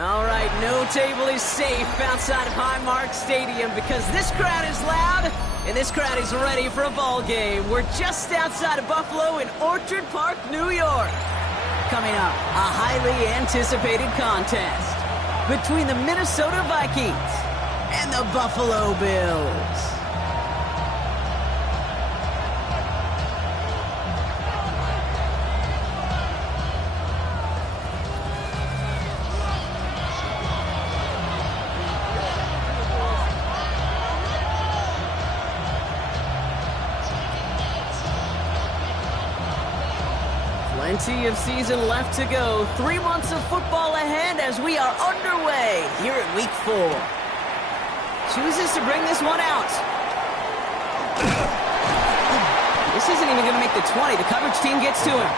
All right, no table is safe outside of Highmark Stadium because this crowd is loud and this crowd is ready for a ball game. We're just outside of Buffalo in Orchard Park, New York. Coming up, a highly anticipated contest between the Minnesota Vikings and the Buffalo Bills. Plenty of season left to go. 3 months of football ahead as we are underway here at Week 4. Chooses to bring this one out. This isn't even going to make the 20. The coverage team gets to him.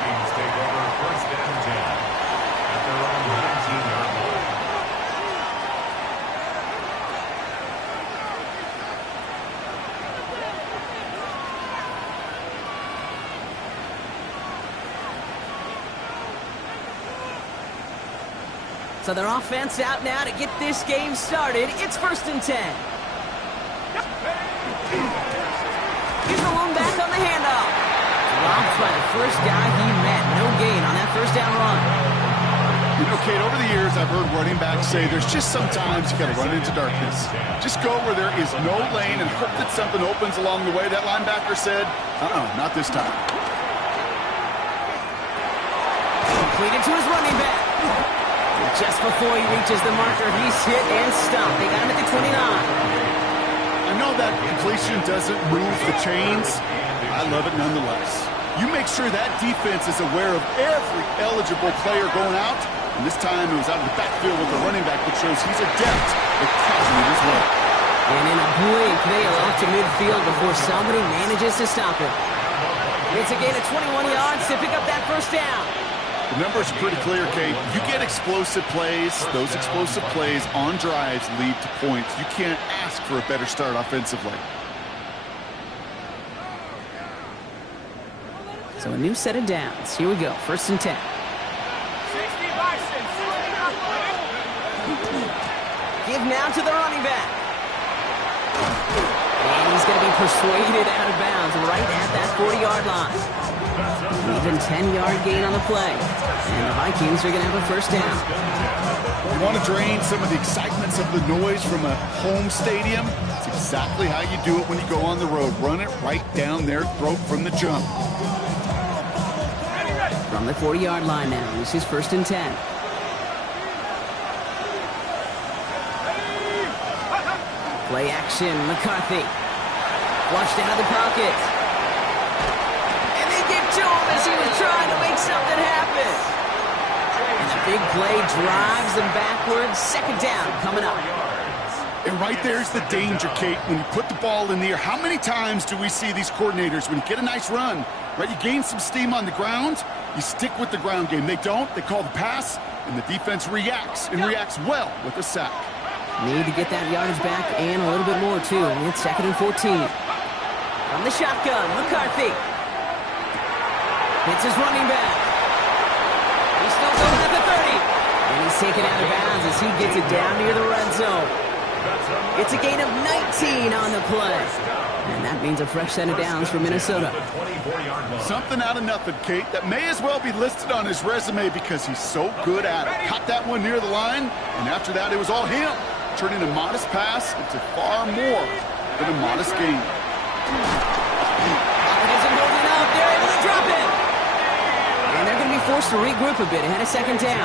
So their offense out now to get this game started. It's 1st and 10. Here's the lone back on the handoff. Dropped by the first guy he met. No gain on that first down run. You know, Kate, over the years I've heard running backs say there's just sometimes you got to run into darkness. Just go where there is no lane and hope that something opens along the way. That linebacker said, not this time. Completed to his running back. Just before he reaches the marker, he's hit and stopped. They got him at the 29. I know that completion doesn't move the chains. I love it nonetheless. You make sure that defense is aware of every eligible player going out. And this time it was out of the backfield with the running back that shows he's adept at catching it as well. And in a blink, they are off to midfield before somebody manages to stop it. It's a gain of 21 yards to pick up that first down. The numbers are pretty clear, Kate. You get explosive plays. Those explosive plays on drives lead to points. You can't ask for a better start offensively. So a new set of downs. Here we go. 1st and 10. Give now to the running back. And he's going to be persuaded out of bounds right at that 40-yard line. Even 10-yard gain on the play. And the Vikings are going to have a first down. You want to drain some of the excitements of the noise from a home stadium? It's exactly how you do it when you go on the road. Run it right down their throat from the jump. From the 40-yard line now. This is 1st and 10. Play action. McCarthy. Flushed out of the pocket. To him as he was trying to make something happen. And the big play drives them backwards. 2nd down coming up. And right there's the danger, Kate. When you put the ball in the air, how many times do we see these coordinators, when you get a nice run, right, you gain some steam on the ground, you stick with the ground game. They don't. They call the pass, and the defense reacts, and reacts well with a sack. Need to get that yardage back and a little bit more, too. It's 2nd and 14. From the shotgun, McCarthy. Hits his running back. He's still going at the 30. And he's taken out of bounds as he gets it down near the red zone. It's a gain of 19 on the play. And that means a fresh set of downs for Minnesota. Something out of nothing, Kate, that may as well be listed on his resume because he's so good at it. Caught that one near the line, and after that it was all him. Turning a modest pass into far more than a modest gain. Isn't holding up. They're able to drop it. And they're going to be forced to regroup a bit ahead of 2nd down.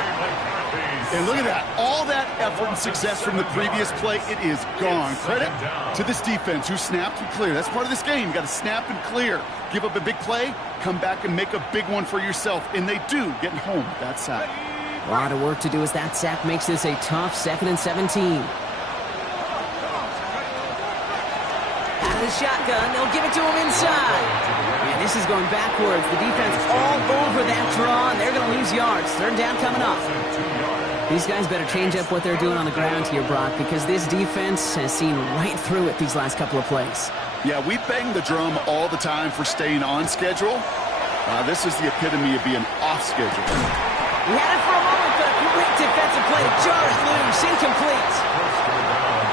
And look at that. All that effort and success from the previous play, it is gone. Credit to this defense who snapped and cleared. That's part of this game. You got to snap and clear. Give up a big play, come back and make a big one for yourself. And they do, getting home with that sack. A lot of work to do as that sack makes this a tough 2nd and 17. Out of the shotgun, they'll give it to him inside. And this is going backwards. The defense all over that draw, and they're going to lose yards. 3rd down coming up. These guys better change up what they're doing on the ground here, Brock, because this defense has seen right through it these last couple of plays. Yeah, we bang the drum all the time for staying on schedule. This is the epitome of being off schedule. He had it for a moment, but a great defensive play to jar it loose. Incomplete.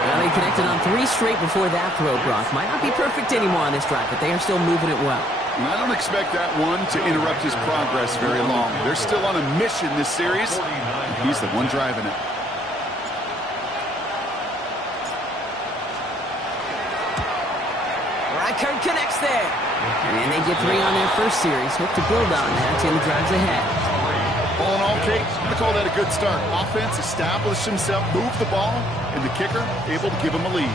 Well, he connected on 3 straight before that throw, Brock. Might not be perfect anymore on this drive, but they are still moving it well. And I don't expect that one to interrupt his progress very long. They're still on a mission this series. He's the one driving it. Reichert connects there. And they get 3 on their first series. Hope to build on that in the drives ahead. All in all, Kate, I call that a good start. Offense established himself, moved the ball, and the kicker able to give him a lead.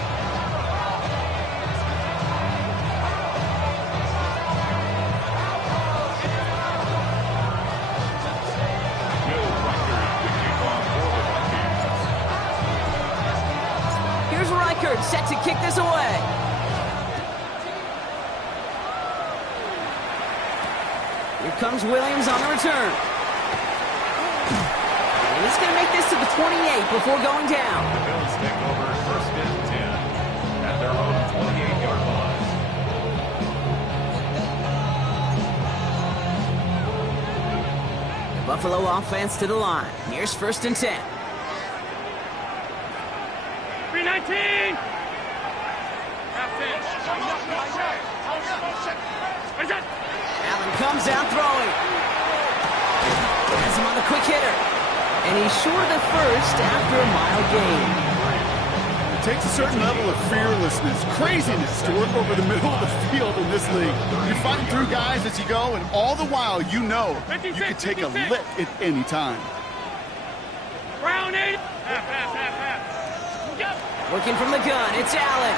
Here's Reichert set to kick this away. Here comes Williams on the return. And he's going to make this to the 28 before going down. The Bills take over first and 10 at their own 28-yard line. The Buffalo offense to the line. Here's first and 10. 319! Allen comes out throwing. Has him on the quick hitter. And he's short of the first after a mile gain. It takes a certain level of fearlessness, craziness to work over the middle of the field in this league. You're fighting through guys as you go, and all the while you know you can take a lick at any time. Brown 8! Half. Working from the gun, it's Allen.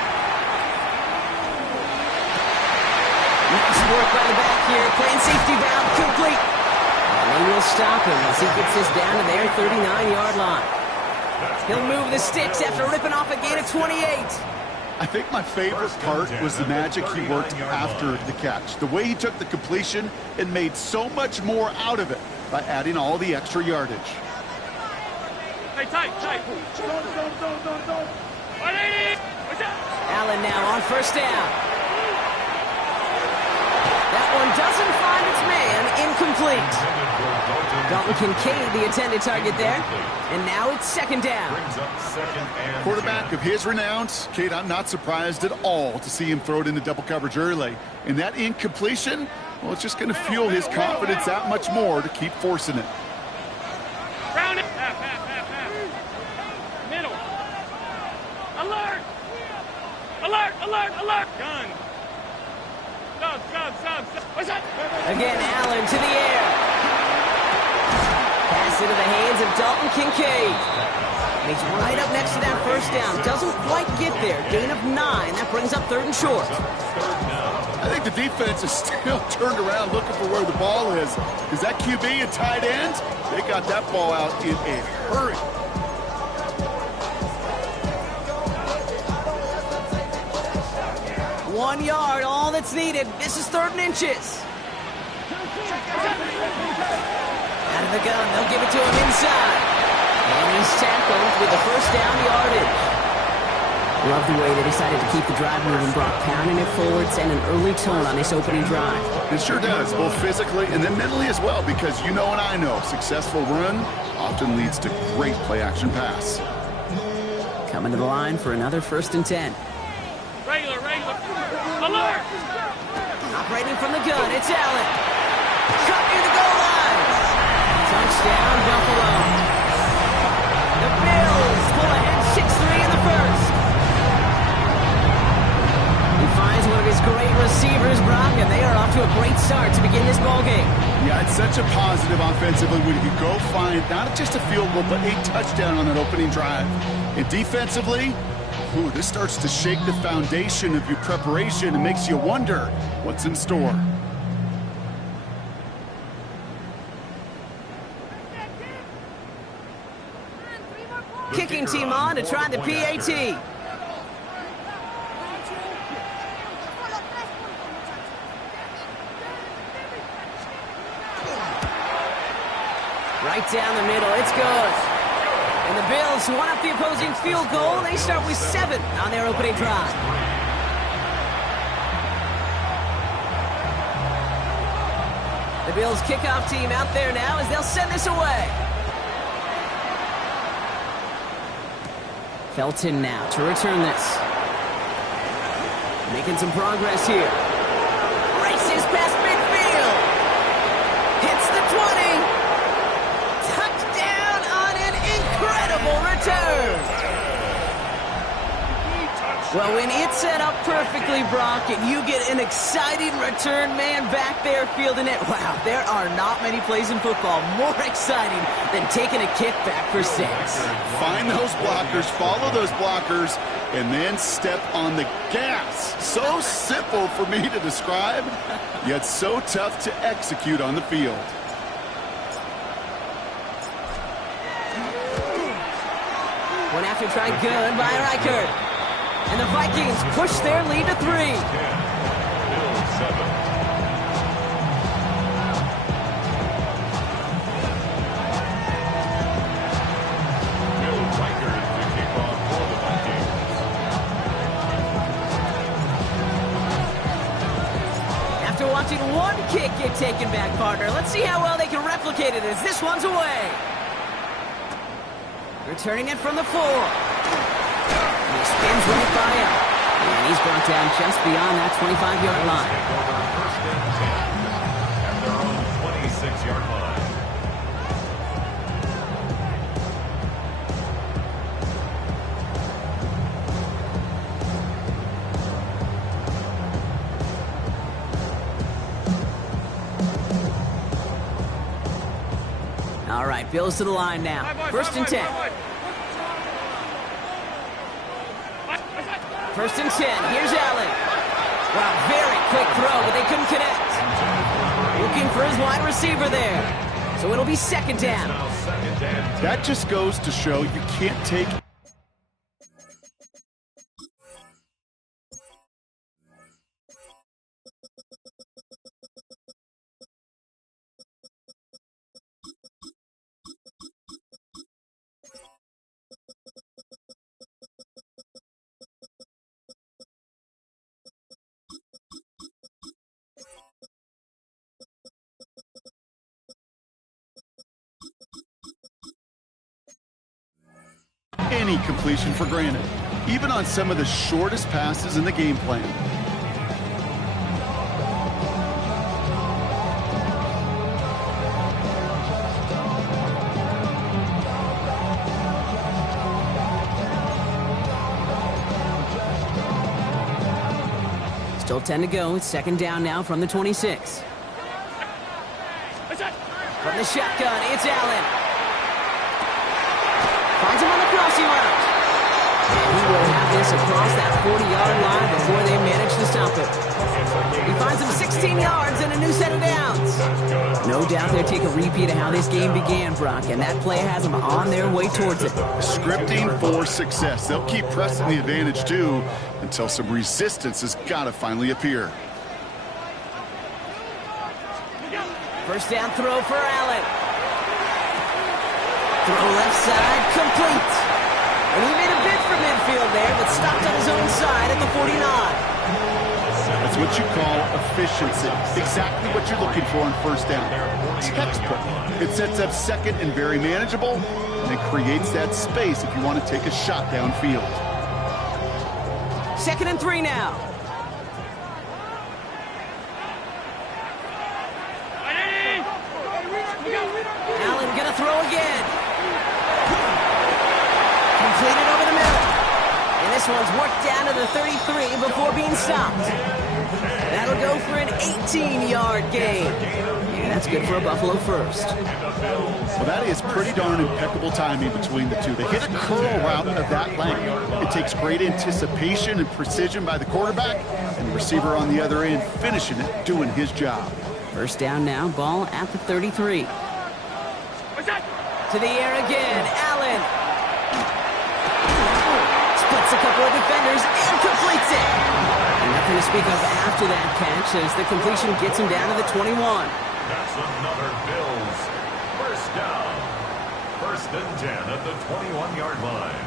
Nice work by the back here, playing safety valve complete. And they will stop him as he gets this down to their 39-yard line. He'll move the sticks after ripping off a gain of 28. I think my favorite part was the magic he worked after the catch. The way he took the completion and made so much more out of it by adding all the extra yardage. Hey, tight. 180! Allen now on first down. That one doesn't find its man, incomplete. Dalton Kincaid, the intended target there. And now it's second down. Quarterback of his renowns, Kate, I'm not surprised at all to see him throw it into double coverage early. And that incompletion, well, it's just going to fuel his confidence that much more to keep forcing it. Round it! Half. Middle. Alert! Gun. Stop. What's that? Again, Allen to the air. Pass into the hands of Dalton Kincaid. And he's right up next to that first down. Doesn't quite get there. Gain of 9. That brings up third and short. I think the defense is still turned around looking for where the ball is. Is that QB and tight end? They got that ball out in a hurry. One yard, all that's needed. This is third and inches. Out of the gun, they'll give it to him inside. And he's tackled with the first down yardage. Love the way they decided to keep the drive moving, Brock, pounding it forward, sending an early tone on this opening drive. It sure does, both physically and then mentally as well, because you know and I know, successful run often leads to great play-action pass. Coming to the line for another first and 10. Regular. Alert! Operating from the gun, it's Allen. Cut near the goal line. Touchdown, Buffalo. The Bills pull ahead 6-3 in the first. He finds one of his great receivers, Brock, and they are off to a great start to begin this ball game. Yeah, it's such a positive offensively when you go find not just a field goal, but a touchdown on that opening drive. And defensively, ooh, this starts to shake the foundation of your preparation and makes you wonder what's in store. Kicking team on to try the PAT. Right down the middle, it's good. And the Bills want up the opposing field goal. They start with 7 on their opening drive. The Bills kickoff team out there now as they'll send this away. Felton now to return this. Making some progress here. Races past midfield. Hits the 20. Touchdown on an incredible return. Well, when it's set up perfectly, Brock, and you get an exciting return man back there fielding it, wow, there are not many plays in football more exciting than taking a kick back for 6. Find those blockers, follow those blockers, and then step on the gas. So simple for me to describe, yet so tough to execute on the field. One after try good by Reichert. And the Vikings push their lead to 3. Bills 7. Bill Reichert to kick off for the Vikings. After watching one kick get taken back, partner, let's see how well they can replicate it as this one's away. Returning it from the 4. He spins right by him. And he's brought down just beyond that 25-yard line. First and 10 at their own 26-yard line. All right, Bills to the line now. First and 10. First and 10. Here's Allen. Wow, very quick throw, but they couldn't connect. Looking for his wide receiver there. So it'll be second down. That just goes to show you can't take any completion for granted, even on some of the shortest passes in the game plan. Still 10 to go. It's second down now from the 26. From the shotgun, it's Allen. Finds him on the crossing route. And he will have this across that 40-yard line before they manage to stop it. He finds him 16 yards and a new set of downs. No doubt they'll take a repeat of how this game began, Brock, and that play has them on their way towards it. Scripting for success. They'll keep pressing the advantage, too, until some resistance has got to finally appear. First down throw for Allen. Throw left side, complete. And he made a bid for midfield there, but stopped on his own side at the 49. That's what you call efficiency. Exactly what you're looking for on first down. Textbook. It sets up second and very manageable, and it creates that space if you want to take a shot downfield. Second and 3 now. Allen gonna throw again. Completed over the middle. And this one's worked down to the 33 before being stopped. That'll go for an 18-yard gain. And that's good for a Buffalo first. Well, that is pretty darn impeccable timing between the two. They hit a curl route of that length. It takes great anticipation and precision by the quarterback, and the receiver on the other end finishing it, doing his job. First down now, ball at the 33. To the air again, Allen. Splits a couple of defenders and completes it. And nothing to speak of after that catch as the completion gets him down to the 21. That's another Bills first down. First and 10 at the 21-yard line.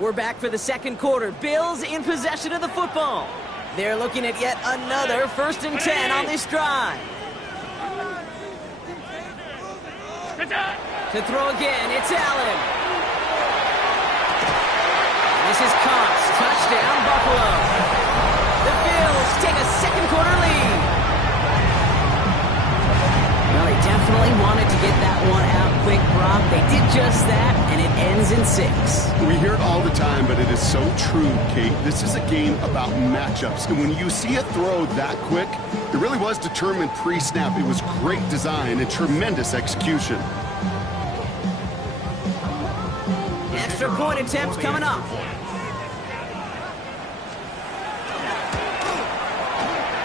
We're back for the second quarter. Bills in possession of the football. They're looking at yet another 1st and 10 on this drive. To throw again, it's Allen. This is Cox. Touchdown, Buffalo. The Bills take a second quarter lead. Well, they definitely wanted to get that one out quick, Brock. They did just that, and it ends in 6. We hear it all the time, but it is so true, Kate. This is a game about matchups. And when you see a throw that quick, it really was determined pre-snap. It was great design and tremendous execution. Extra point attempt coming up.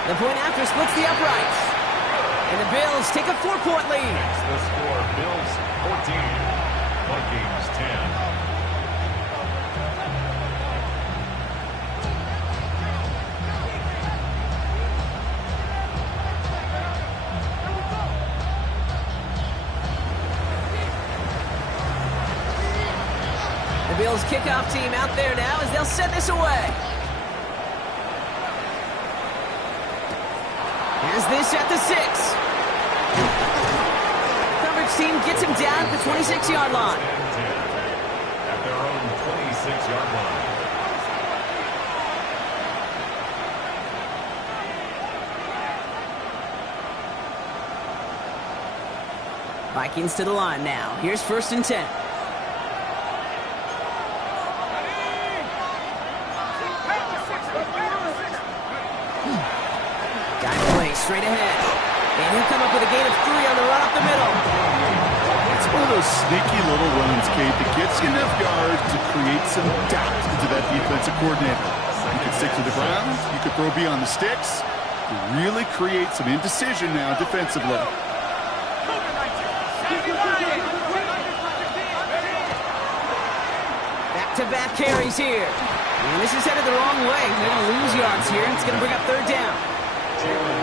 The point after splits the uprights. And the Bills take a 4-point lead. It's the score, Bills 14, Vikings 10. The Bills kickoff team out there now as they'll send this away. As this at the 6. Coverage team gets him down at the 26-yard line. At their own 26-yard line. Vikings to the line now. Here's 1st and 10. Straight ahead. And he'll come up with a gain of 3 on the run up the middle. It's one of those sneaky little runs, Kate, that gets you enough yards to create some doubt into that defensive coordinator. You can stick to the ground. You can throw beyond the sticks. To really create some indecision now defensively. Back-to-back carries here. And this is headed the wrong way. They're going to lose yards here. It's going to bring up 3rd down.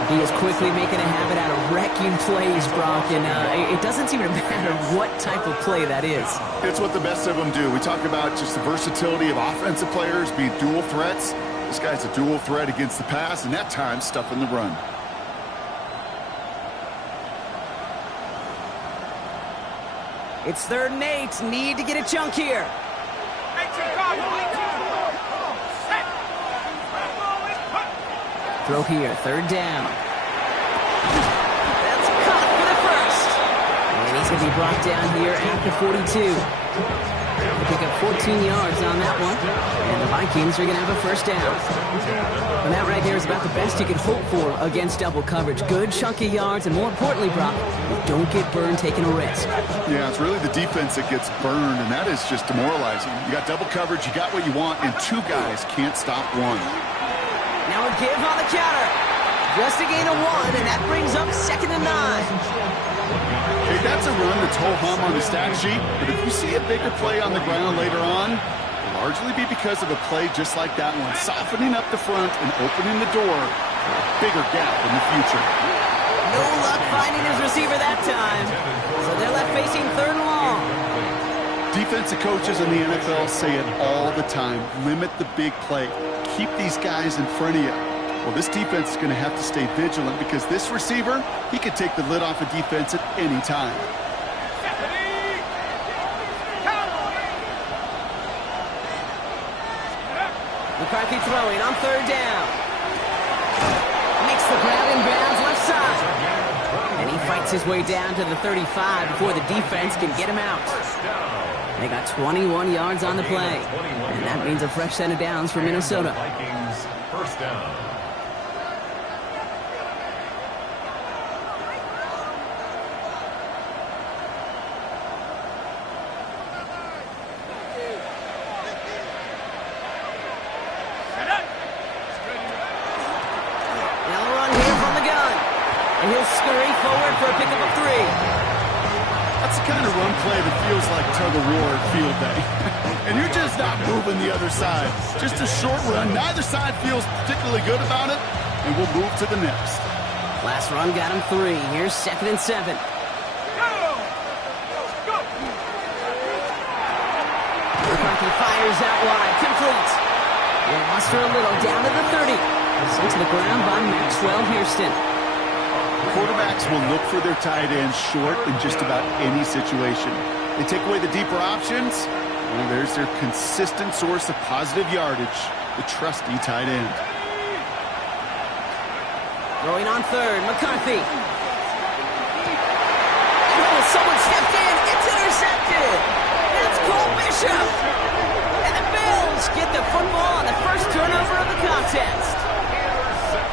He is quickly making a habit out of wrecking plays, Brock, and it doesn't seem to matter what type of play that is. It's what the best of them do. We talk about just the versatility of offensive players being dual threats. This guy's a dual threat against the pass, and that time stuffing the run. It's 3rd and 8. Need to get a chunk here. Throw here, 3rd down. That's caught for the 1st. And he's going to be brought down here at the 42. They pick up 14 yards on that one. And the Vikings are going to have a 1st down. And that right there is about the best you can hope for against double coverage. Good chunky yards, and more importantly, Brock, you don't get burned taking a risk. Yeah, it's really the defense that gets burned, and that is just demoralizing. You got double coverage, you got what you want, and 2 guys can't stop one. Now a give on the counter. Just a gain of 1, and that brings up 2nd and 9. Hey, that's a run that's ho-hum on the stat sheet, but if you see a bigger play on the ground later on, it'll largely be because of a play just like that one, softening up the front and opening the door for a bigger gap in the future. No luck finding his receiver that time, so they're left facing 3rd and long. Defensive coaches in the NFL say it all the time, limit the big play. Keep these guys in front of you. Well, this defense is going to have to stay vigilant because this receiver, he could take the lid off a defense at any time. McCarthy throwing on 3rd down. Makes the grab in bounds left side. And he fights his way down to the 35 before the defense can get him out. They got 21 yards on the play. And that means a fresh set of downs for Minnesota. Vikings 1st down. Now a run here from the gun. And he'll scurry forward for a pickup of 3. That's the kind of run play that feels like tug-of-war at field day. And you're just not moving the other side. Just a short run. Neither side feels particularly good about it, and we'll move to the next. Last run got him 3. Here's 2nd and 7. McCarthy fires Fires out wide. Complete. They lost her a little. Down to the 30. Sent to the ground by Maxwell Hairston. Quarterbacks will look for their tight ends short in just about any situation. They take away the deeper options. Well, there's their consistent source of positive yardage, the trusty tight end. Throwing on third, McCarthy. Oh, someone stepped in. It's intercepted. That's Cole Bishop. And the Bills get the football on the first turnover of the contest.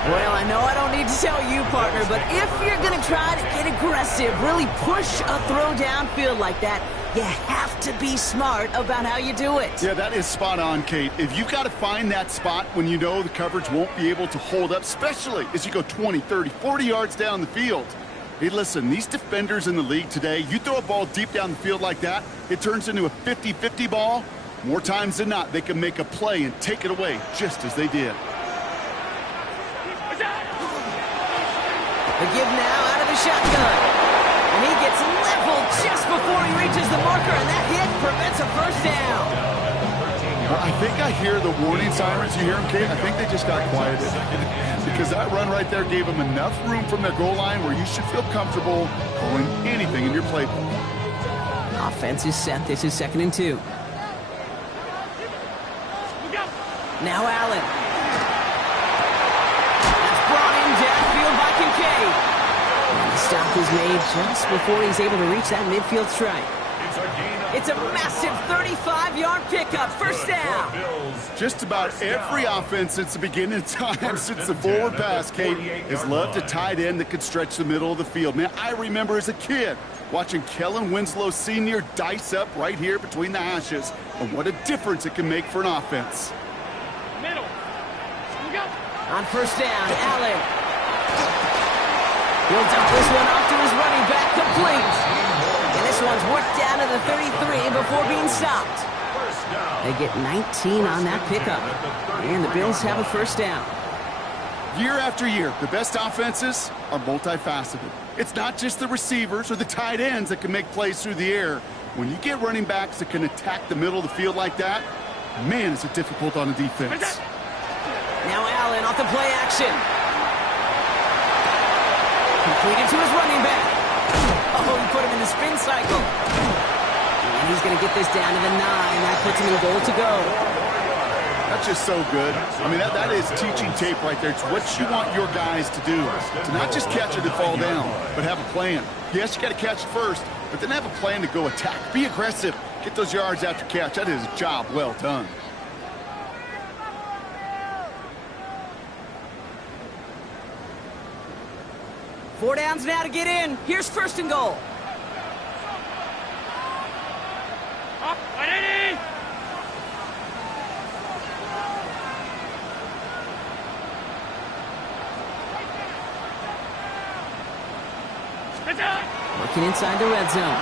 Well, I know I don't need to tell you, partner, but if you're going to try to get aggressive, really push a throw downfield like that, you have to be smart about how you do it. Yeah, that is spot on, Kate. If you've got to find that spot when you know the coverage won't be able to hold up, especially as you go 20, 30, 40 yards down the field. Hey, listen, these defenders in the league today, you throw a ball deep down the field like that, it turns into a 50-50 ball. More times than not, they can make a play and take it away just as they did. The give now out of the shotgun. And he gets leveled just before he reaches the marker, and that hit prevents a first down. Well, I think I hear the warning sirens. You hear them, Kate? I think they just got quieted. Because that run right there gave them enough room from their goal line where you should feel comfortable calling anything in your playbook. Offense is set. This is 2nd and 2. Now Allen. That's brought in downfield by Kincaid. And the stop is made just before he's able to reach that midfield strike. It's a massive 35-yard pickup. First down. Just about every offense since the beginning of time, since the forward pass, Kate, has loved a tight end that could stretch the middle of the field. Man, I remember as a kid watching Kellen Winslow Sr. dice up right here between the hashes. And what a difference it can make for an offense. Middle. On first down, Allen. He'll dump this one off to his running back, complete. And this one's worked down to the 33 before being stopped. They get 19 on that pickup. And the Bills have a first down. Year after year, the best offenses are multifaceted. It's not just the receivers or the tight ends that can make plays through the air. When you get running backs that can attack the middle of the field like that, man, is it difficult on a defense. Now Allen off the play action. Completed to his running back. Oh, he put him in the spin cycle. And he's going to get this down to the 9. That puts him in goal to go. That's just so good. I mean, that is teaching tape right there. It's what you want your guys to do. To not just catch it and fall down, but have a plan. Yes, you got to catch it first, but then have a plan to go attack. Be aggressive. Get those yards after catch. That is a job well done. Four downs now to get in. Here's first and goal. Up, 180. Working inside the red zone.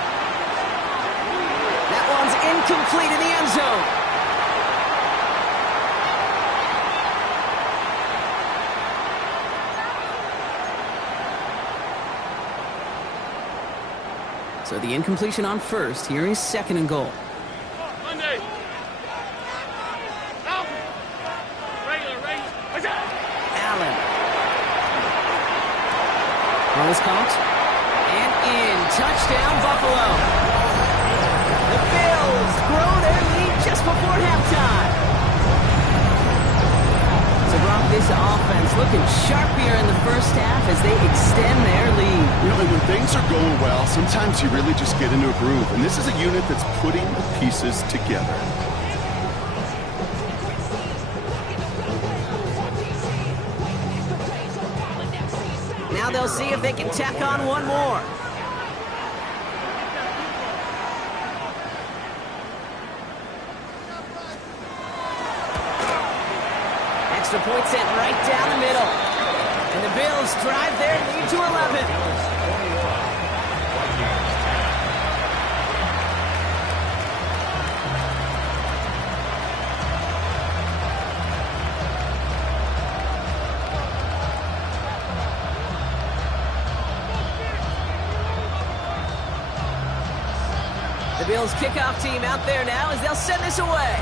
That one's incomplete in the end zone. So the incompletion on first. Here is 2nd and goal. Monday. Out. Regular. What's up? Allen. Ball is caught. And in. Touchdown, Buffalo. The Bills grow their lead just before halftime. So, Brock, this offense looking sharp here in the first half as they extend their lead. You know, and when things are going well, sometimes you really just get into a groove. And this is a unit that's putting the pieces together. Now they'll see if they can tack on one more. Extra point sent right down the middle. And the Bills drive their lead to 11. The Bills kickoff team out there now as they'll send this away.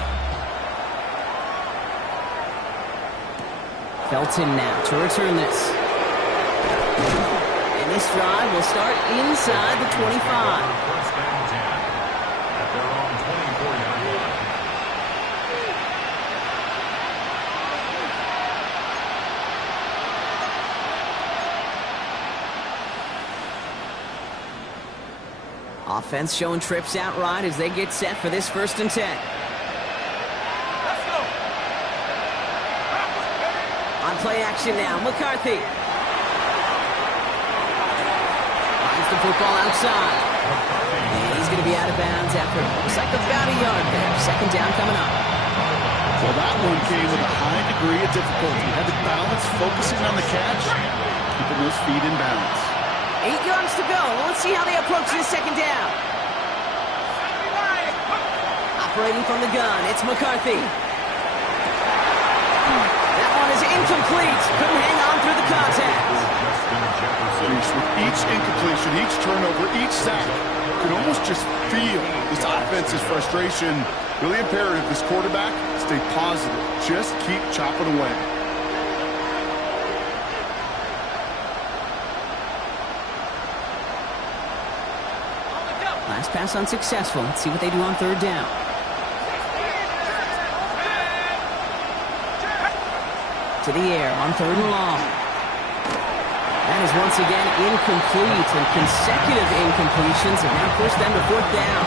Felton now to return this. And this drive will start inside the 25. First and 10 at their own 24-yard line. Offense showing trips out right as they get set for this 1st and 10. Let's go. On play action now, McCarthy. Finds the football outside. And he's going to be out of bounds after looks like about a yard there. 2nd down coming up. Well, that one came with a high degree of difficulty. Had to balance focusing on the catch, keeping those feet in balance. 8 yards to go. Let's see how they approach this 2nd down. Operating from the gun, it's McCarthy. That one is incomplete. Couldn't hang on through the contact. With each incompletion, each turnover, each sack, you can almost just feel this offense's frustration. Really imperative, this quarterback, stay positive. Just keep chopping away. Last pass unsuccessful. Let's see what they do on 3rd down. To the air on 3rd and long. That is once again incomplete, and consecutive incompletions have now pushed them to 4th down.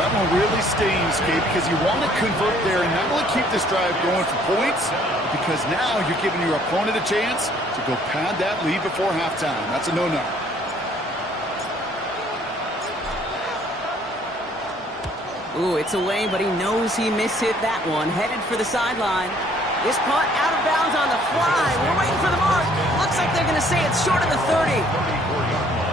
That one really stings, Kate, because you want to convert there and not only keep this drive going for points, because now you're giving your opponent a chance to go pad that lead before halftime. That's a no-no. Ooh, it's away, but he knows he mishit that one. Headed for the sideline. This punt out of bounds on the fly. We're waiting for the mark. Looks like they're going to say it's short of the 30. 34-yard line.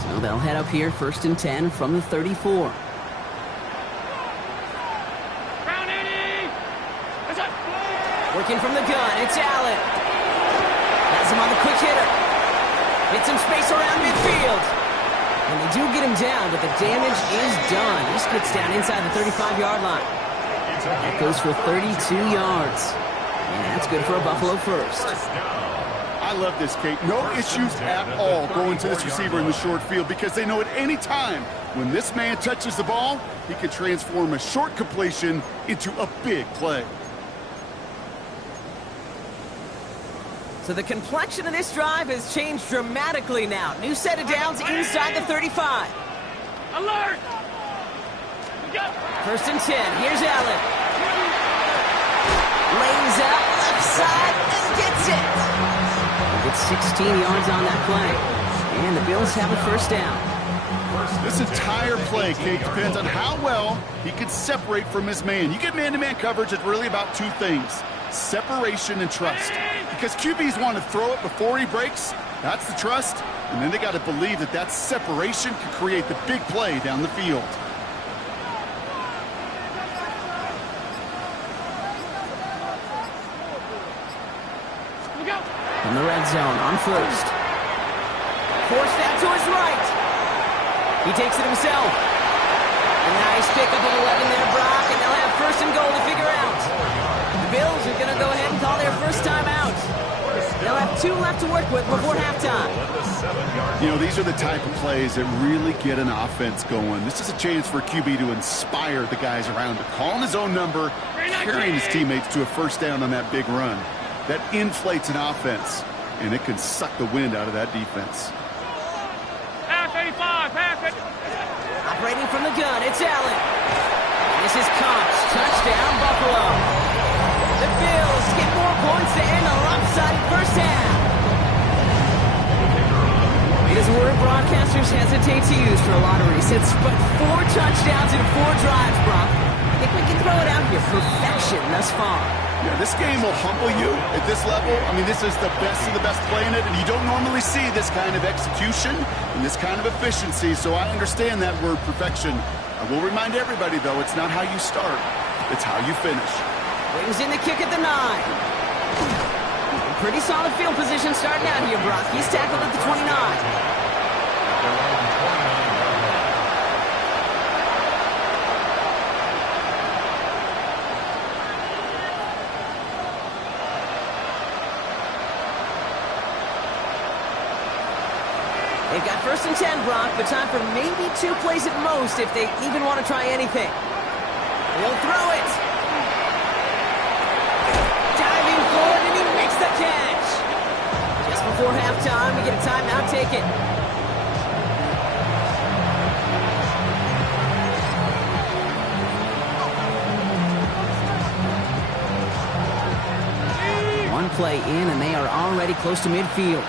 So they'll head up here 1st and 10 from the 34. Crown 80. That's it. Working from the gun, it's Allen. Has him on the quick hitter. Hits some space around midfield. And they do get him down, but the damage is done. This gets down inside the 35-yard line. That goes for 32 yards. And that's good for a Buffalo first. I love this, Kate. No issues at all going to this receiver in the short field because they know at any time when this man touches the ball, he can transform a short completion into a big play. So the complexion of this drive has changed dramatically now. New set of downs inside the 35. Alert. We got 1st and 10. Here's Allen. Lays out left side and gets it. He gets 16 yards on that play. And the Bills have a 1st down. This entire play, Kate, depends on how well he can separate from his man. You get man-to-man coverage, it's really about 2 things. Separation and trust. Because QBs want to throw it before he breaks. That's the trust. And then they got to believe that that separation can create the big play down the field. we go. In the red zone on 1st. Forced out to his right. He takes it himself. A nice pickup of 11 there, Brock, and they'll have 1st and goal to figure out. The Bills are going to go ahead and call their first time out. They'll have 2 left to work with before halftime. You know, these are the type of plays that really get an offense going. This is a chance for QB to inspire the guys around him, calling his own number, carrying his teammates to a 1st down on that big run. That inflates an offense, and it can suck the wind out of that defense. Half 85. Half 85. Operating from the gun, it's Allen. This is Cox. Touchdown, Buffalo. The Bills get more points to end a lopsided 1st half. It is a word broadcasters hesitate to use for a lottery. It's but 4 touchdowns in 4 drives, Brock. I think we can throw it out here. Perfection thus far. Yeah, this game will humble you at this level. I mean, this is the best of the best playing it, and you don't normally see this kind of execution and this kind of efficiency, so I understand that word perfection. I will remind everybody, though, it's not how you start, it's how you finish. Brings in the kick at the 9. Pretty solid field position starting out here, Brock. He's tackled at the 29. They've got 1st and 10, Brock, but time for maybe 2 plays at most if they even want to try anything. He'll throw it. Diving forward, and he makes the catch. Just before halftime, we get a timeout taken. One play in, and they are already close to midfield.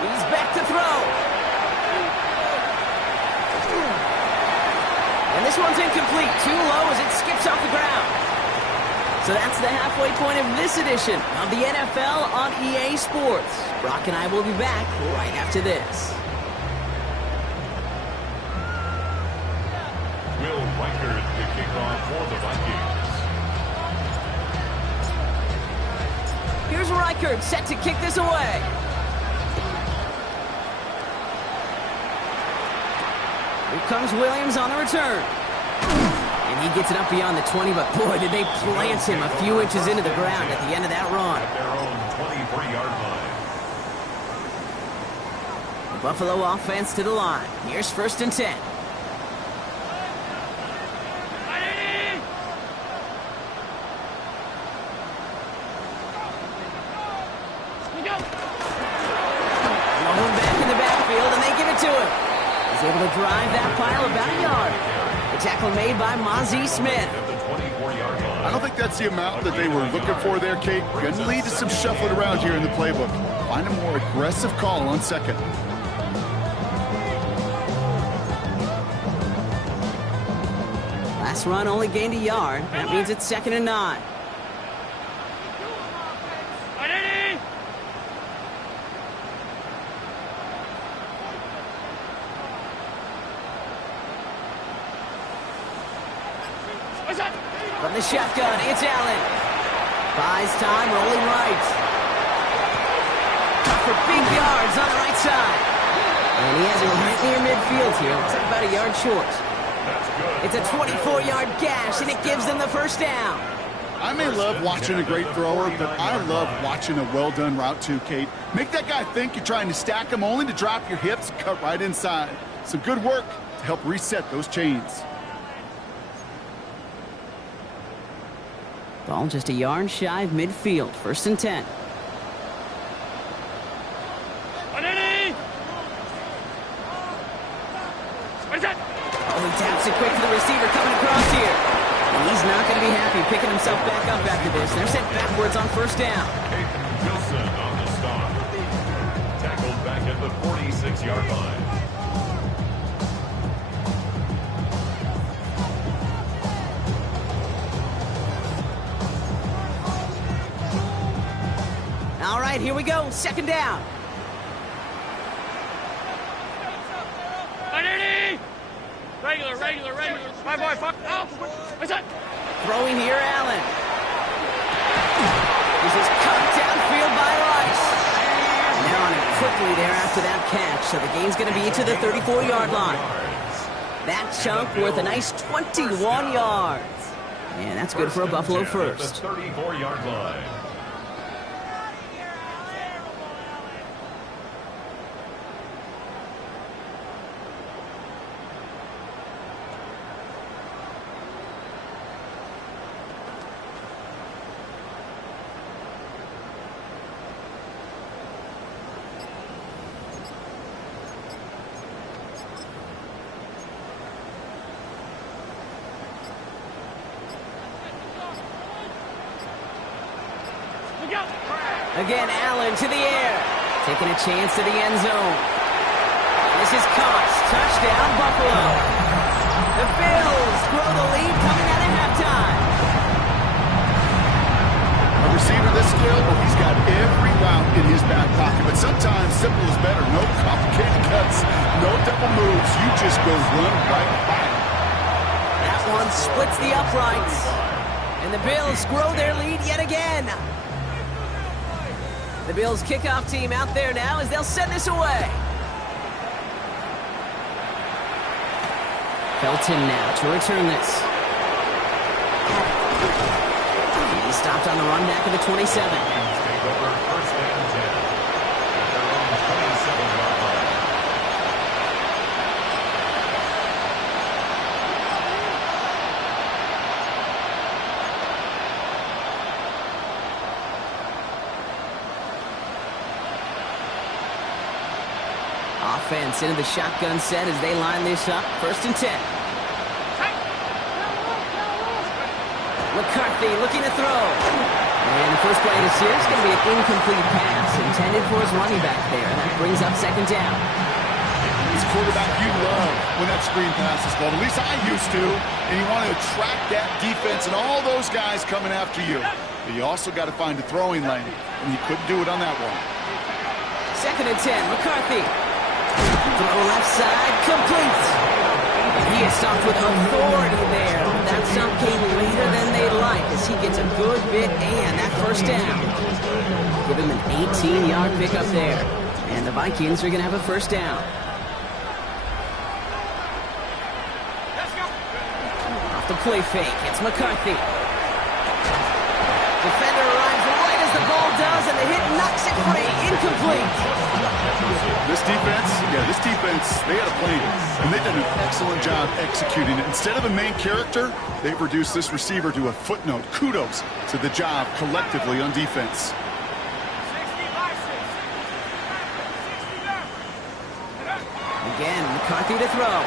He's back to throw. And this one's incomplete. Too low as it skips off the ground. So that's the halfway point of this edition of the NFL on EA Sports. Brock and I will be back right after this. Will Reichard to kick off for the Vikings. Here's Reichard set to kick this away. Here comes Williams on the return. And he gets it up beyond the 20, but boy, did they plant him a few inches into the ground at the end of that run. At their own 23-yard line. The Buffalo offense to the line. Here's 1st and 10. Rolling back in the backfield, and they give it to him. He's able to drive that pile about a yard. The tackle made by Mazi Smith. At the 24-yard line. I don't think that's the amount that they were looking for there, Kate. Going to lead to some shuffling around here in the playbook. Find a more aggressive call on 2nd. Last run only gained a yard. That means it's 2nd and 9. From the shotgun, it's Allen. Buys time, rolling right. Cut for big yards on the right side. And he has it right near midfield here. Looks like about a yard short. It's a 24-yard gash, and it gives them the 1st down. I may love watching a great thrower, but I love watching a well-done route too, Kate. Make that guy think you're trying to stack him only to drop your hips and cut right inside. Some good work to help reset those chains. Ball just a yard shy of midfield. 1st and 10. Oh, he taps it quick to the receiver coming across here. And he's not going to be happy picking himself back up after this. They're sent backwards on 1st down. Wilson on the stop. Tackled back at the 46-yard line. All right, here we go. 2nd down. Regular. My boy, fuck. Oh, what's that? Throwing here, Allen. This is cut downfield by Rice. Now on it quickly there after that catch. So the game's going to be to the 34-yard line. That chunk worth a nice 21 yards. And that's good for a Buffalo 1st. The 34-yard line. Again, Allen to the air. Taking a chance to the end zone. This is caught. Touchdown, Buffalo. The Bills grow the lead coming out of halftime. A receiver this skilled, well, he's got every route in his back pocket. But sometimes simple is better. No complicated cuts, no double moves. You just go run right by him. That one splits the uprights. And the Bills grow their lead yet again. The Bills kickoff team out there now as they'll send this away. Felton now to return this. He's stopped on the run back of the 27. Take over first and 10 at their own 27-yard line. Offense into the shotgun set as they line this up. First and 10. McCarthy looking to throw. And the first play of this here is going to be an incomplete pass intended for his running back there. And that brings up second down. As quarterback, you love when that screen pass is called. At least I used to. And you want to attract that defense and all those guys coming after you. But you also got to find a throwing lane. And he couldn't do it on that one. Second and 10. McCarthy. Throw left side, complete. And he is stopped with authority there. That stop came later than they'd like as he gets a good bit and that first down. Give him an 18-yard pickup there. And the Vikings are going to have a first down. Off the play fake, it's McCarthy. Defender arrives right as the ball does, and the hit knocks it free. Incomplete. This defense, they had a plan, and they've done an excellent job executing it. Instead of a main character, they've reduced this receiver to a footnote. Kudos to the job collectively on defense. Again, McCarthy to throw.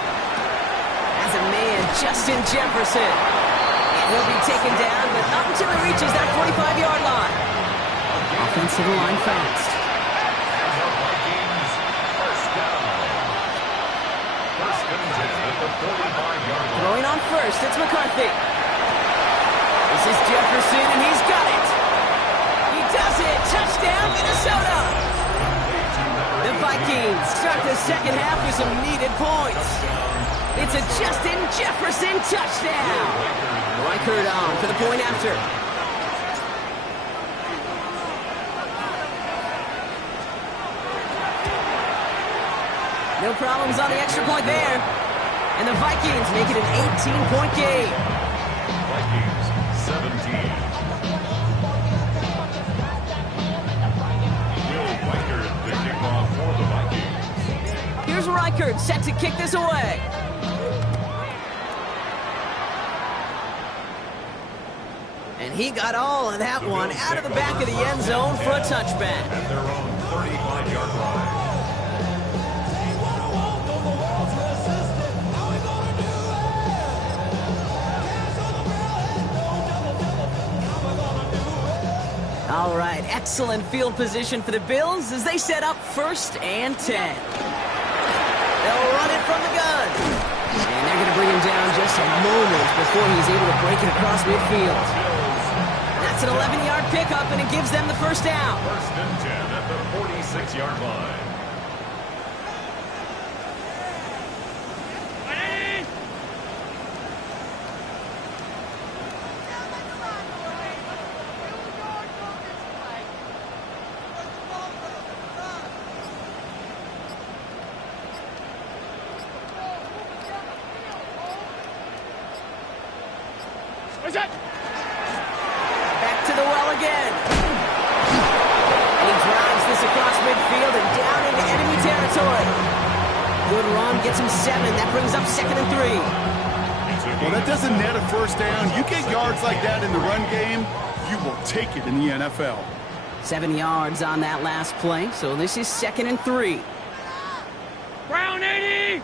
As a man, Justin Jefferson. And he'll be taken down, but up until he reaches that 45-yard line. Offensive line fast. Throwing on first, it's McCarthy. This is Jefferson, and he's got it. He does it. Touchdown, Minnesota. The Vikings start the second half with some needed points. It's a Justin Jefferson touchdown. Reichard on for the point after. No problems on the extra point there. And the Vikings make it an 18-point game. Vikings 17. Will Reichard the kickoff for the Vikings. Here's Reichard set to kick this away. And he got all of that one out of the back of the end zone for a touchback. At their own 35-yard line. All right, excellent field position for the Bills as they set up first and 10. They'll run it from the gun. And they're going to bring him down just a moment before he's able to break it across midfield. That's an 11-yard pickup, and it gives them the first down. First and 10 at the 46-yard line. Back to the well again. And he drives this across midfield and down into enemy territory. Good run, gets him 7. That brings up second and 3. Well, that doesn't net a first down. You get yards like that in the run game, you will take it in the NFL. 7 yards on that last play, so this is second and 3. Brown 80!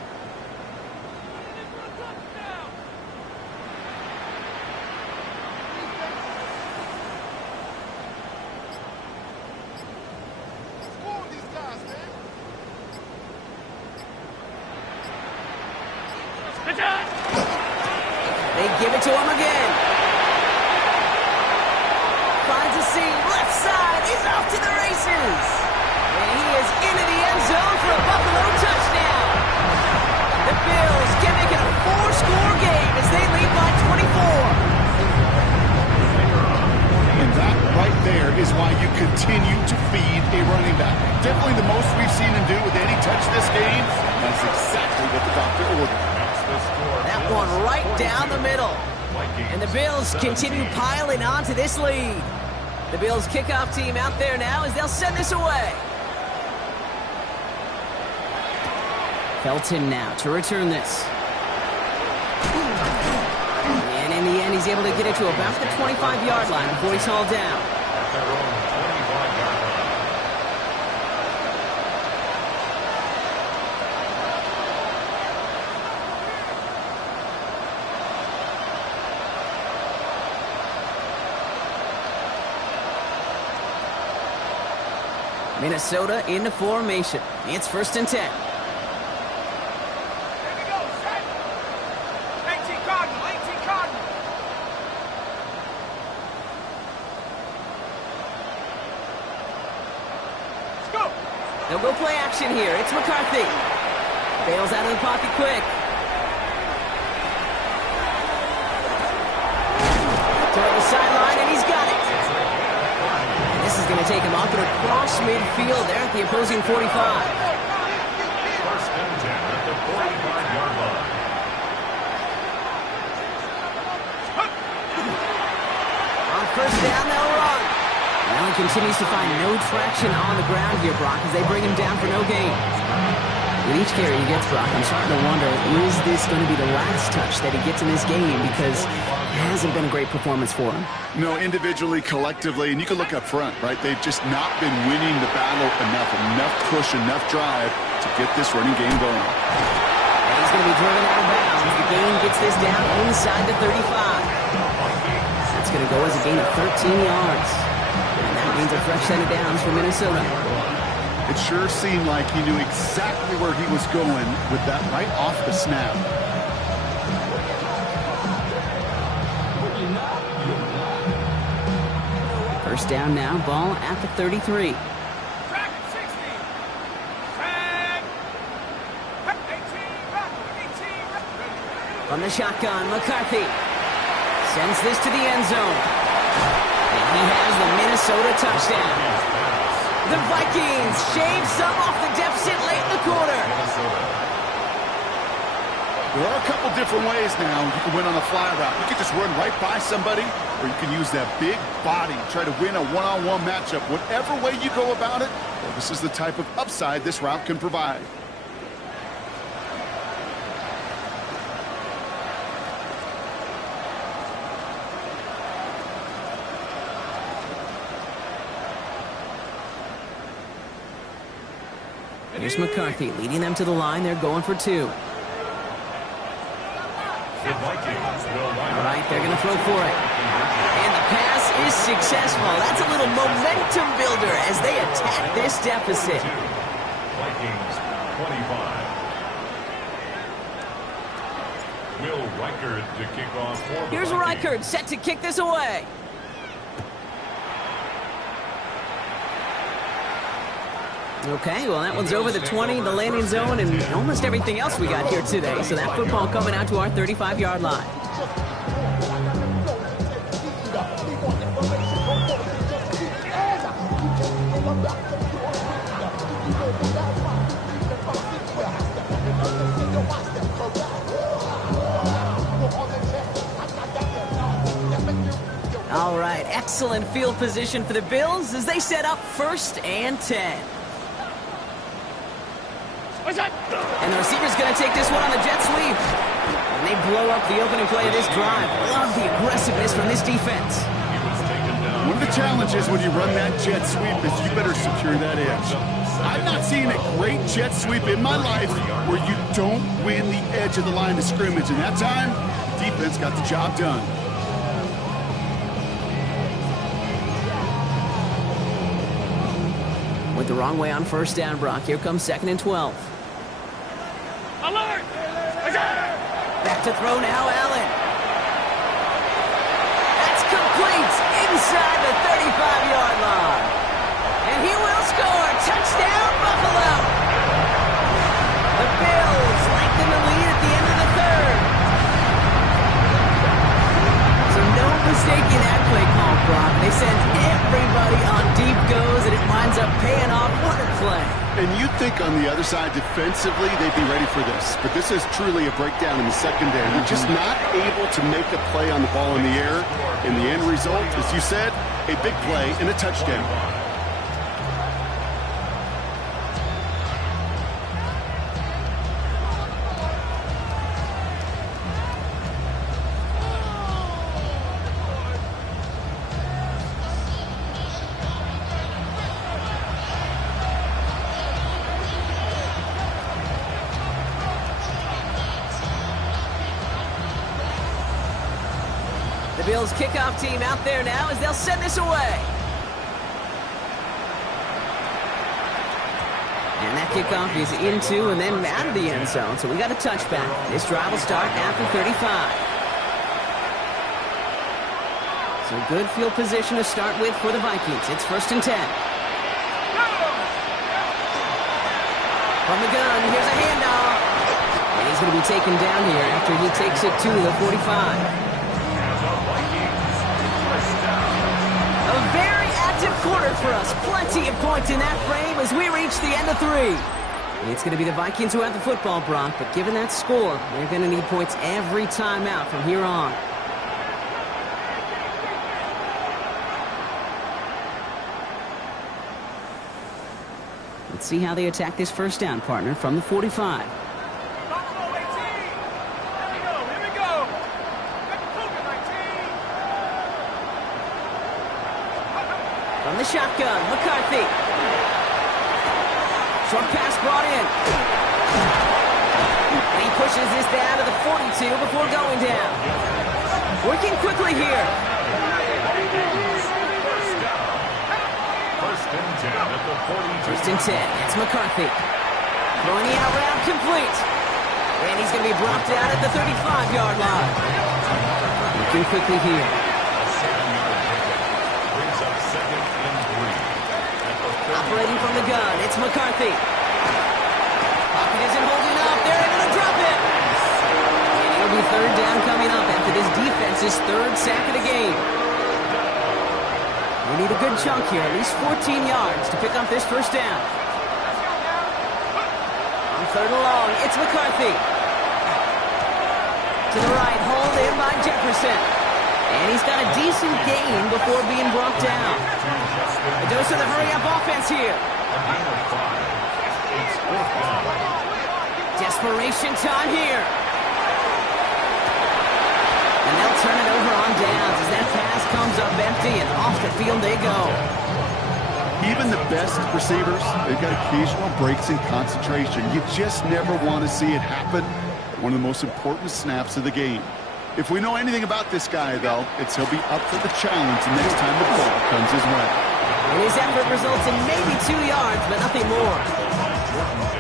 They give it to him again. Finds a seam, left side, he's off to the races. And he is into the end zone for a Buffalo touchdown. The Bills can make it a 4-score game as they lead by 24. And that right there is why you continue to feed a running back. Definitely the most we've seen him do with any touch this game. That's exactly what the doctor ordered. That one right down the middle. And the Bills continue piling on to this lead. The Bills kickoff team out there now as they'll send this away. Felton now to return this. And in the end, he's able to get it to about the 25-yard line before he's hauled down. At their own 25-yard line. Minnesota in the formation. It's 1st and 10. They'll go play action here. It's McCarthy. Bails out of the pocket quick. Toward the sideline, and he's got it. And this is going to take him off and across midfield there at the opposing 45. 1st and 10 at the 45-yard line. On 1st down, they'll run. Now he continues to find no traction on the ground here, Brock, as they bring him down for no gain. With each carry he gets, Brock, I'm starting to wonder, is this going to be the last touch that he gets in this game? Because it hasn't been a great performance for him. No, individually, collectively, and you can look up front, right? They've just not been winning the battle enough push, enough drive to get this running game going. And he's going to be driven out of bounds. The game gets this down inside the 35. That's going to go as a gain of 13 yards. And that means a fresh set of downs for Minnesota. It sure seemed like he knew exactly where he was going with that right off the snap. First down now, ball at the 33. From the shotgun, McCarthy sends this to the end zone. And he has the Minnesota touchdown. The Vikings shave some off the deficit late in the quarter. There are a couple different ways now you can win on a fly route. You can just run right by somebody, or you can use that big body, try to win a one-on-one matchup. Whatever way you go about it, well, this is the type of upside this route can provide. Here's McCarthy leading them to the line. They're going for 2. The Vikings will line All right, they're going to throw for it. And the pass is successful. That's a little momentum builder as they attack this deficit. Vikings 25. Will Reichard to kick off for the Here's Vikings. Reichard set to kick this away. Okay, well, that one's over the 20, the landing zone, and almost everything else we got here today. So that football coming out to our 35-yard line. All right, excellent field position for the Bills as they set up 1st and 10. And the receiver's going to take this one on the jet sweep. And they blow up the opening play of this drive. Love the aggressiveness from this defense. One of the challenges when you run that jet sweep is you better secure that edge. I've not seen a great jet sweep in my life where you don't win the edge of the line of scrimmage. And that time, the defense got the job done. Went the wrong way on 1st down, Brock. Here comes 2nd and 12. Alert! Back to throw now, Allen. That's complete inside the 35-yard line. And he will score. Touchdown, Buffalo. The Bills lengthen the lead at the end of the 3rd. So no mistaking that play call, Brock. They send everybody on deep goes, and it winds up paying off. What a play. And you'd think on the other side defensively they'd be ready for this. But this is truly a breakdown in the secondary. They're just not able to make a play on the ball in the air. And the end result, as you said, a big play and a touchdown. The Bills kickoff team out there now as they'll send this away. And that kickoff is into and then out of the end zone. So we got a touchback. This drive will start after 35. So good field position to start with for the Vikings. It's 1st and 10. From the gun, here's a handoff. And he's going to be taken down here after he takes it to the 45. A very active quarter for us. Plenty of points in that frame as we reach the end of 3. It's going to be the Vikings who have the football, Brock, but given that score, they're going to need points every time out from here on. Let's see how they attack this first down, partner, from the 45. From the shotgun, McCarthy. Short pass brought in. And he pushes this down to the 42 before going down. Working quickly here. First and 10. It's McCarthy. Throwing the out route complete. And he's going to be brought down at the 35-yard line. Working quickly here. Operating from the gun, it's McCarthy. Pocket isn't holding up. They're able to drop it. And it'll be 3rd down coming up after this defense's 3rd sack of the game. We need a good chunk here, at least 14 yards to pick up this first down. On 3rd and long, it's McCarthy. To the right, hauled in by Jefferson. And he's got a decent gain before being brought down. A dose of the hurry-up offense here. Desperation time here. And they'll turn it over on downs as that pass comes up empty and off the field they go. Even the best receivers, they've got occasional breaks in concentration. You just never want to see it happen at one of the most important snaps of the game. If we know anything about this guy, though, it's he'll be up for the challenge the next time the ball comes his way. And his effort results in maybe 2 yards, but nothing more.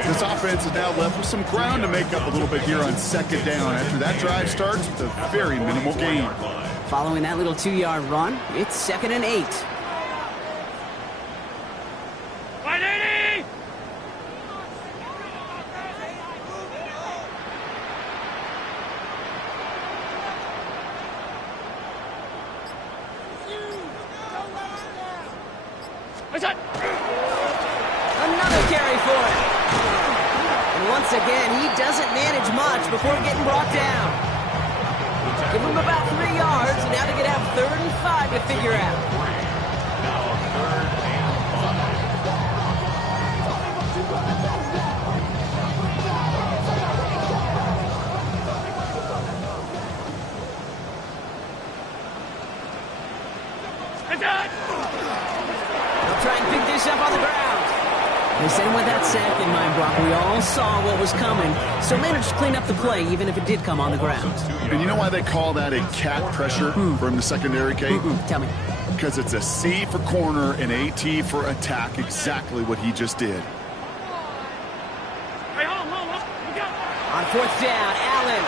This offense is now left with some ground to make up a little bit here on 2nd down after that drive starts with a very minimal gain. Following that little 2-yard run, it's 2nd and 8. Another carry for him. And once again, he doesn't manage much before getting brought down. Give him about 3 yards, and now they're going to have 3rd and 5 to figure out. They'll try and pick this up on the ground. They said with that sack in mind, Brock, we all saw what was coming, so managed to clean up the play even if it did come on the ground. And you know why they call that a cat pressure from the secondary, Kate? Tell me. Because it's a C for corner and a T for attack, exactly what he just did. On 4th down, Allen.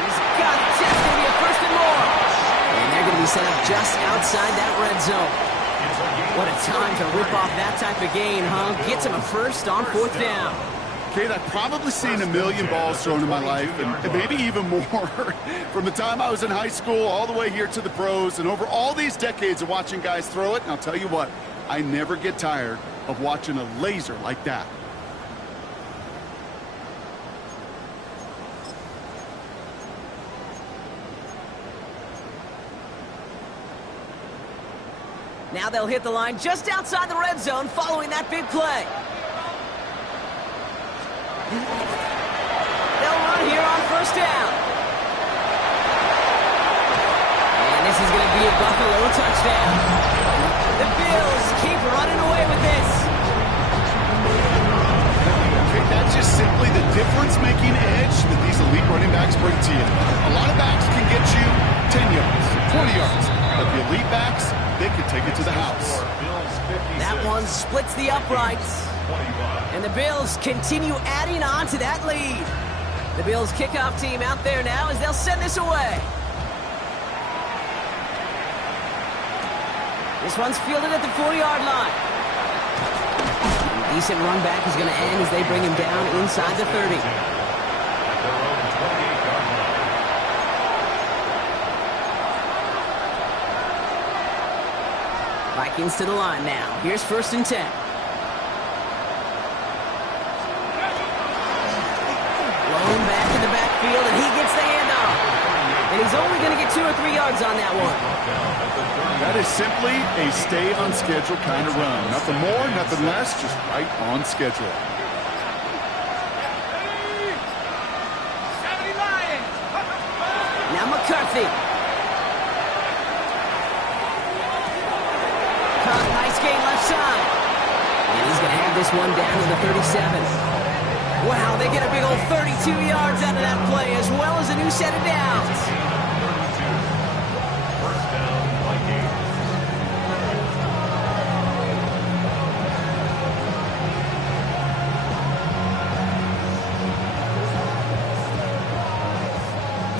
He's got it. It's going to be a 1st and more. And they're going to be set up just outside that red zone. What a time to rip off that type of gain, huh? Gets him a 1st on 4th down. Kate, I've probably seen a million balls thrown in my life, and maybe even more. From the time I was in high school all the way here to the pros, and over all these decades of watching guys throw it, and I'll tell you what, I never get tired of watching a laser like that. Now they'll hit the line just outside the red zone following that big play. They'll run here on first down. And this is going to be a Buffalo touchdown. The Bills keep running away with this. Okay, that's just simply the difference-making edge that these elite running backs bring to you. A lot of backs can get you 10 yards, 20 yards, but the elite backs, they can take it to the house. That one splits the uprights. And the Bills continue adding on to that lead. The Bills kickoff team out there now as they'll send this away. This one's fielded at the 4-yard line. Decent run back is going to end as they bring him down inside the 30. Vikings to the line now. Here's 1st and 10. Blown back in the backfield, and he gets the handoff. And he's only going to get 2 or 3 yards on that one. That is simply a stay-on-schedule kind of run. Nothing more, nothing less, just right on schedule. Now McCarthy. Nice gain left side. And he's going to have this one down to the 37. Wow, they get a big old 32 yards out of that play, as well as a new set of downs. First down, Vikings.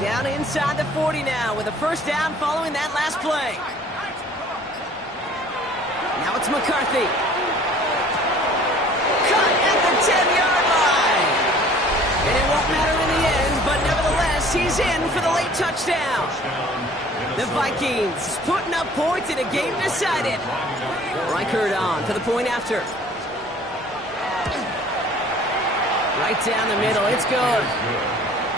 Down inside the 40 now with a first down following that last play. Now it's McCarthy. Cut at the 10-yard line. And it won't matter in the end, but nevertheless, he's in for the late touchdown. The Vikings putting up points in a game decided. Reichert on for the point after. Right down the middle, it's good.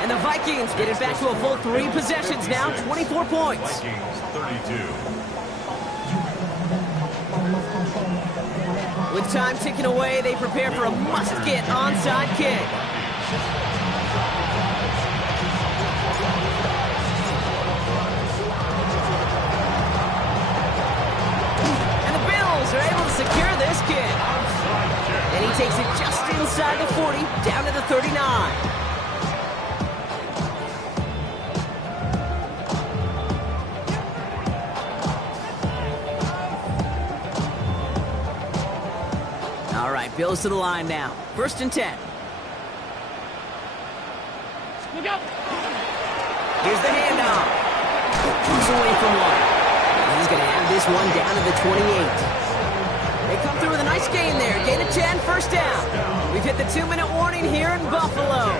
And the Vikings get it back to a full 3 possessions now, 24 points. Vikings 32. With time ticking away, they prepare for a must-get onside kick. And the Bills are able to secure this kick. And he takes it just inside the 40, down to the 39. Bills to the line now. 1st and 10. Look out! Here's the handoff. He's away from one. And he's going to have this one down to the 28. They come through with a nice gain there. Gain of 10, first down. We've hit the 2-minute warning here in Buffalo.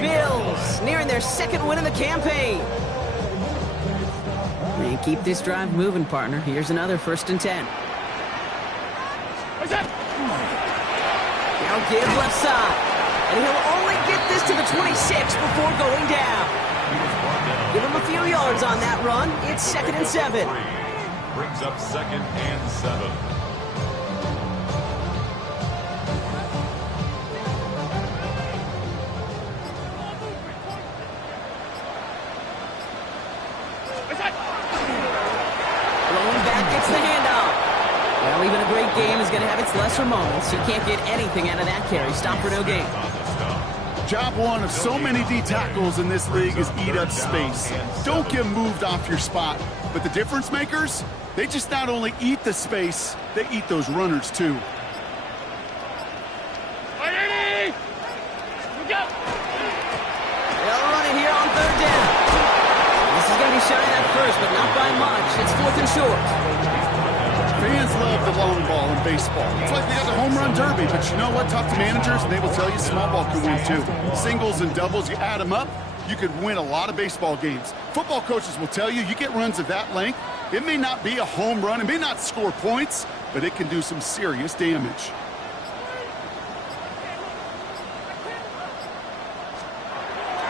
Bills nearing their 2nd win of the campaign. And keep this drive moving, partner. Here's another 1st and 10. What's that? Now give left side. And he'll only get this to the 26 before going down. Give him a few yards on that run. It's 2nd and 7. Brings up 2nd and 7. Blowing back gets the handoff. Well, even a great game is going to have its lesser moments. You can't get anything out of that carry. Stop for no gain. Job one of so many D tackles in this league is eat up space. Don't get moved off your spot. But the difference makers, they just not only eat the space, they eat those runners too. Ready? Look out! They'll run it here on 3rd down. This is going to be shy at first, but not by much. It's 4th and short. Fans love the long ball, and baseball. It's like they got the home run derby, but you know what? Talk to managers, and they will tell you small ball can win too. Singles and doubles, you add them up, you could win a lot of baseball games. Football coaches will tell you get runs of that length. It may not be a home run, it may not score points, but it can do some serious damage.